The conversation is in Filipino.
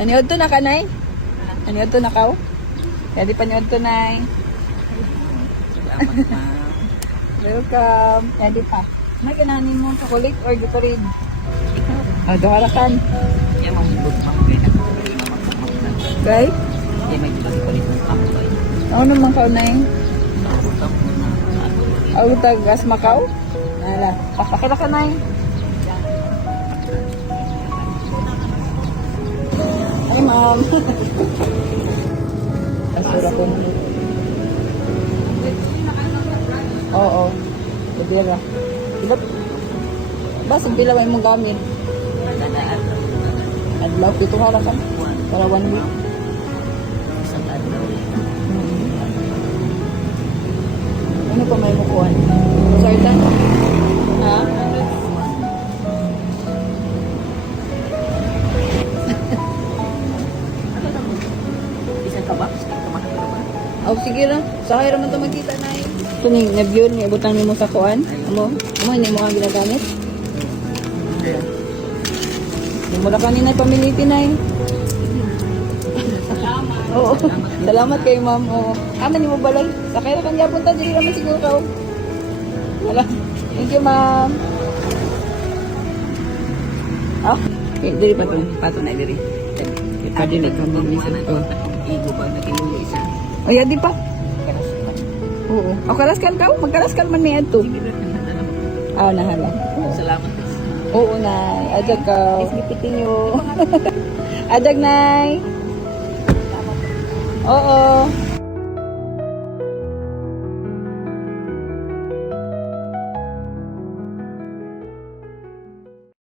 Aniod to na ka, Nay? Aniod to na ka? Pwede pa niod to, Nay. Salamat, ma'am. Welcome. Pwede pa. May kinanin mo chocolate or Gatorade? Daharakan. Yan, mamulog mga na. Okay? Yan, may palit ng kamoy. Ano naman ka, Nay? Nakutap mo na. Autag gas Macau? Nala. Pakakita ka, Nay. Ay, ma'am. Asura ko. Oo. Ibira. Diba? Basig pila may mong gamit. Dadaan. Adlaw, pito harakan. Para 1 week. Isang adlaw. Ano pa may mukuhan? Sartan? Ha? Isang kabak. Kamahal ka ba? Oh, sige lang. Sakay raman ito magkita na eh. Ito ni Nebyon, ibutang ni mo sa kuan. Amo, hindi mo ang ginagamit. Hindi mo na kanina pamiliti na eh. Oo. Salamat kay ma'am. Oo. Ni mo balay. Sakay ra kanya punta dili naman siguro ka. Wala. Thank you, ma'am. Ah, dili pa to. Pato na diri. Pwede na kami minsan to. Igo ba na kinulo isa? O, di pa. Oo. O, kalaskan ka? Magkalaskan man may adto. Ah, nahala. Salamat. Oo, Nay. Adag ka. Isgipitin nyo. Adag, Nay. Oo.